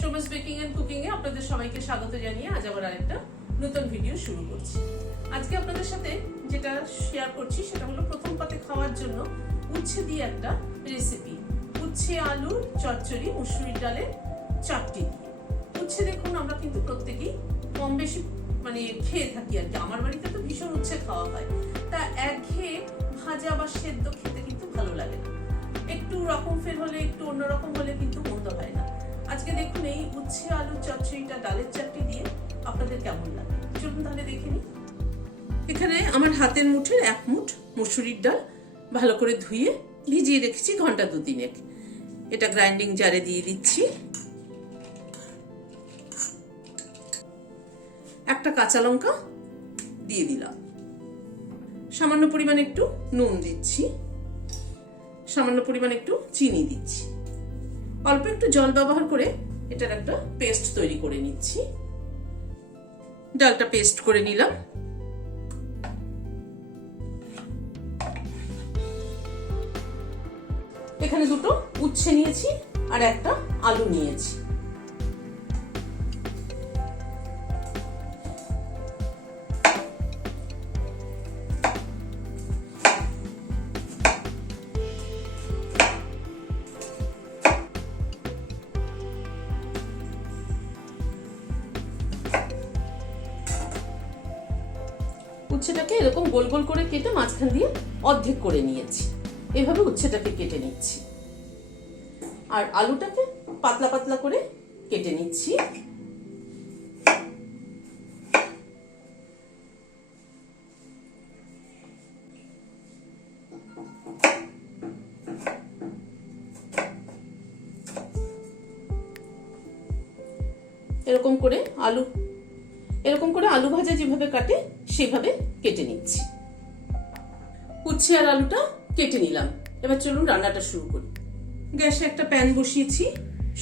Soma's baking and cooking এ আপনাদের সবাইকে স্বাগত জানিয়ে আজ আবার আরেকটা নতুন ভিডিও শুরু করছি। আজকে আপনাদের সাথে যেটা শেয়ার করছি সেটা হলো প্রথম পাতে খাওয়ার জন্য উচ্ছে দিয়ে একটা রেসিপি। উচ্ছে আলুর চচ্চড়ি, মুসুরির ডালের চাটনি দিয়ে। উচ্ছে দেখুন আমরা কিন্তু প্রত্যেকেই কম বেশি খেয়ে থাকি আর কি। আমার বাড়িতে তো ভীষণ উচ্ছে খাওয়া হয়। তা একঘেয়ে ভাজা বা সেদ্ধ খেতে কিন্তু ভালো লাগে না। একটু রকম ফের হলে, একটু অন্যরকম হলে কিন্তু মন্দ হয় না। আজকে দেখুন এই উচ্ছে আলুর চচ্চড়িটা ডালের চাটনি দিয়ে আপনাদের কেমন লাগে চলুন তাহলে দেখে নিই। এখানে আমার হাতের মুঠের 1 মুঠ মসুরির ডাল ভালো করে ধুয়ে ভিজিয়ে রেখেছি ঘন্টা 2-3। এটা গ্রাইন্ডিং জারে দিয়ে দিচ্ছি। একটা কাঁচা লঙ্কা দিয়ে দিলাম। সামান্য পরিমাণ একটু নুন দিচ্ছি, সামান্য পরিমাণ একটু চিনি দিচ্ছি। অল্প একটু জল ব্যবহার করে এটার একটা পেস্ট তৈরি করে নিচ্ছি। ডালটা পেস্ট করে নিলাম। এখানে 2টো উচ্ছে নিয়েছি আর একটা আলু নিয়েছি। উচ্ছেটাকে এরকম গোল গোল করে কেটে মাঝখান দিয়ে অর্ধেক করে নিয়েছি। এভাবে উচ্ছেটাকে কেটে নিচ্ছি আর আলুটাকে পাতলা পাতলা করে কেটে নিচ্ছি। এরকম করে আলু ভাজা যেভাবে কাটে সেভাবে কেটে নিচ্ছি। উচ্ছে আর আলুটা কেটে নিলাম। এবার চলুন রান্নাটা শুরু করি। গ্যাসে একটা প্যান বসিয়েছি,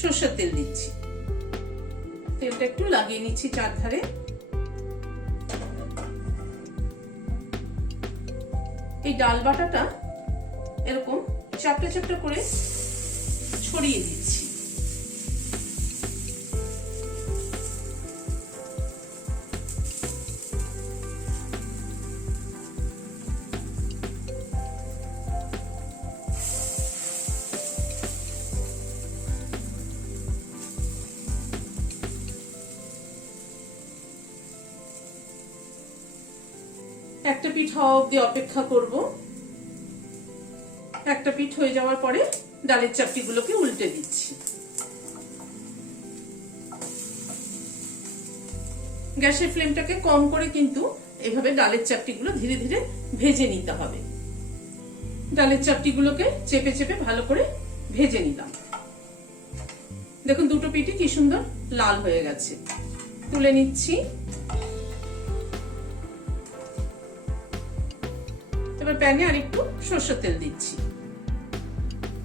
সরষের তেল দিচ্ছি। তেলটা একটু লাগিয়ে নিচ্ছি চারধারে। এই ডাল বাটাটা এরকম চাপটা চাপটা করে ছড়িয়ে দিচ্ছি। একটা পিঠ হওয়া অব্দি অপেক্ষা করব। একটা পিঠ হয়ে যাওয়ার পরে ডালের চাপটিগুলোকে উল্টে দিচ্ছি। গ্যাসের ফ্লেমটাকে কম করে কিন্তু এভাবে ডালের চাপটিগুলো ধীরে ধীরে ভেজে নিতে হবে। ডালের চাপটিগুলোকে চেপে চেপে ভালো করে ভেজে নিলাম। দেখুন 2টো পিঠই কি সুন্দর লাল হয়ে গেছে। তুলে নিচ্ছি। এবার প্যানে আরেকটু সরষের তেল দিচ্ছি।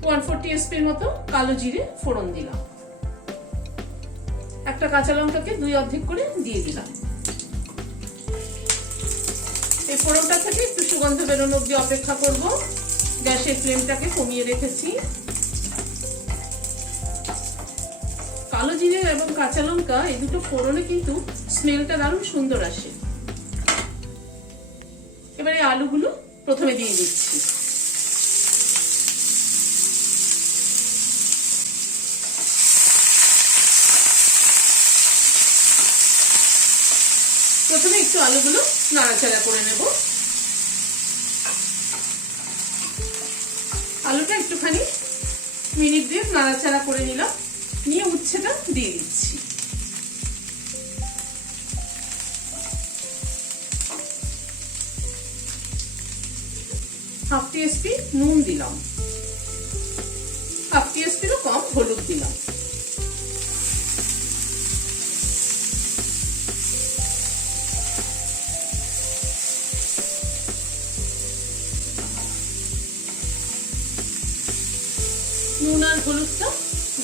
1/4 টিস্পুন মতো কালো জিরে ফোড়ন দিলাম। একটা কাঁচা লঙ্কাকে 2 অর্ধেক করে দিয়ে দিলাম। এই ফোড়নটা থেকে একটু সুগন্ধ বেরোনো অবধি অপেক্ষা করব। গ্যাসের ফ্লেমটাকে কমিয়ে রেখেছি। কালো জিরে এবং কাঁচা লঙ্কা এই দুটো ফোড়নে কিন্তু স্মেলটা দারুণ সুন্দর আসে। এবারে আলুগুলো প্রথমে দিয়ে দিচ্ছি। প্রথমে একটু আলুগুলো নাড়াচাড়া করে নেব। আলুটা একটুখানি মিনিট 2 নাড়াচাড়া করে নিলাম। নিয়ে উচ্ছেটা দিয়ে দিচ্ছি। হাফ টিস্পুন নুন দিলাম। হাফ টিস্পুনও কম হলুদ দিলাম। নুন আর হলুদটা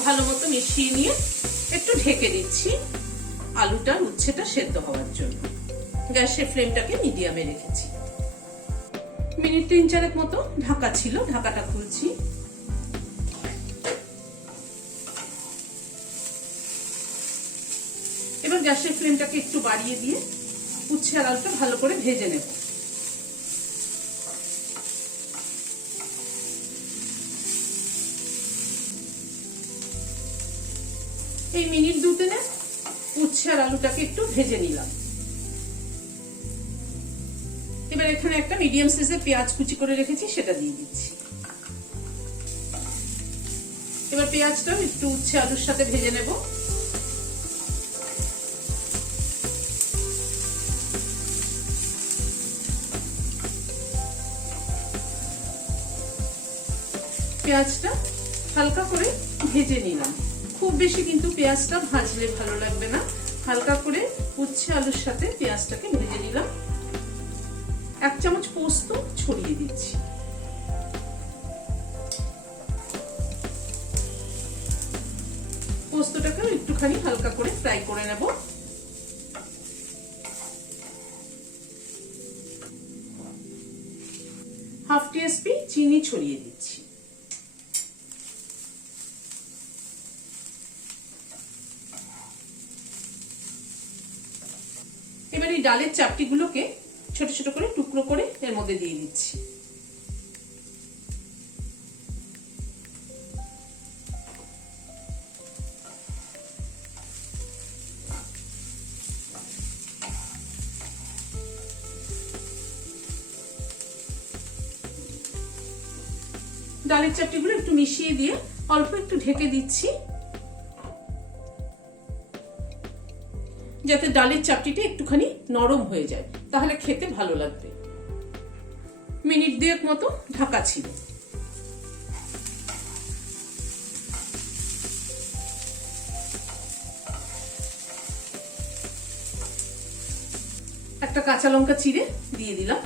ভালো মতো মিশিয়ে নিয়ে একটু ঢেকে দিচ্ছি আলুটা উচ্ছেটা সেদ্ধ হওয়ার জন্য। গ্যাসের ফ্লেমটাকে মিডিয়ামে রেখেছি। মিনিট 3-4 মতো ঢাকা ছিল, ঢাকাটা খুলছি। গ্যাসের ফ্লেমটাকে একটু বাড়িয়ে দিয়ে উচ্ছে আর আলুটা ভালো করে ভেজে নেব। এই মিনিট দুটেনে উচ্ছে আর আলুটাকে একটু ভেজে নিলাম। এবার এখানে একটা মিডিয়াম সাইজের পেঁয়াজ কুচি করে রেখেছি, সেটা দিয়ে দিচ্ছি। এবার পেঁয়াজটাও একটু উচ্ছে আলুর সাথে ভেজে নেব। পেঁয়াজটা হালকা করে ভেজে নিলাম। খুব বেশি কিন্তু পেঁয়াজটা ভাজলে ভালো লাগবে না, হালকা করে উচ্ছে আলুর সাথে পেঁয়াজটাকে ভেজে নিলাম। 1 চামচ পোস্ত ছড়িয়ে দিচ্ছি। পোস্তটাকেও একটুখানি হালকা করে ফ্রাই করে নেব। হাফ টিস্পুন চিনি ছড়িয়ে দিচ্ছি। এবার এই ডালের চাপটিগুলোকে ছোট ছোট করে টুকরো করে এর মধ্যে দিয়ে দিচ্ছি। ডালের চাপটিগুলো একটু মিশিয়ে দিয়ে অল্প একটু ঢেকে দিচ্ছি, যাতে ডালের চাপটিটা একটুখানি নরম হয়ে যায়, তাহলে খেতে ভালো লাগবে। মিনিট 2 মতো ঢাকা ছিল। একটা কাঁচা লঙ্কা চিড়ে দিয়ে দিলাম,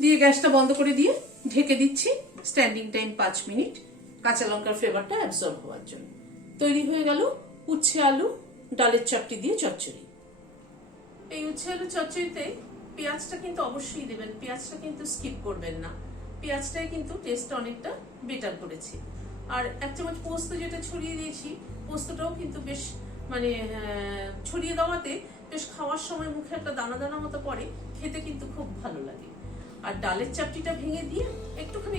দিয়ে গ্যাসটা বন্ধ করে দিয়ে ঢেকে দিচ্ছি। স্ট্যান্ডিং টাইম 5 মিনিট, কাঁচা লঙ্কার ফ্লেভারটা অ্যাবজর্ব হওয়ার জন্য। তৈরি হয়ে গেল উচ্ছে আলু ডালের চাপটি দিয়ে চচ্চড়ি। এই উচ্ছে আলু চচ্চড়িতে পেঁয়াজটা কিন্তু অবশ্যই দেবেন, পেঁয়াজটা কিন্তু স্কিপ করবেন না, পেঁয়াজটাই কিন্তু টেস্ট অনেকটা বেটার করেছে। আর 1 চামচ পোস্ত যেটা ছড়িয়ে দিয়েছি, পোস্তটাও কিন্তু বেশ মানে ছড়িয়ে দেওয়াতে বেশ খাওয়ার সময় মুখে একটা দানা দানা মতো পড়ে, খেতে কিন্তু খুব ভালো লাগে। আর ডালের চাপটিটা ভেঙে দিয়ে একটুখানি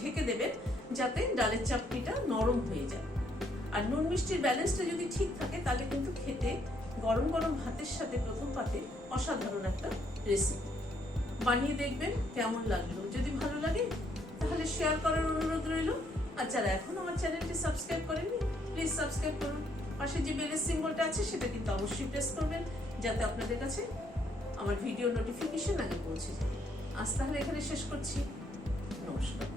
ঢেকে দেবেন, যাতে ডালের চাপটিটা নরম হয়ে যায়। আর নুন মিষ্টির ব্যালেন্সটা যদি ঠিক থাকে, তাহলে কিন্তু খেতে গরম গরম ভাতের সাথে প্রথম পাতে অসাধারণ একটা রেসিপি। বানিয়ে দেখবেন কেমন লাগলো। যদি ভালো লাগে তাহলে শেয়ার করার অনুরোধ রইল। আর যারা এখন আমার চ্যানেলটি সাবস্ক্রাইব করেননি, প্লিজ সাবস্ক্রাইব করুন। পাশে যে বেলের সিম্বলটা আছে সেটা কিন্তু অবশ্যই প্রেস করবেন, যাতে আপনাদের কাছে আমার ভিডিও নোটিফিকেশন আগে পৌঁছে যায়। আজ তাহলে এখানে শেষ করছি। নমস্কার।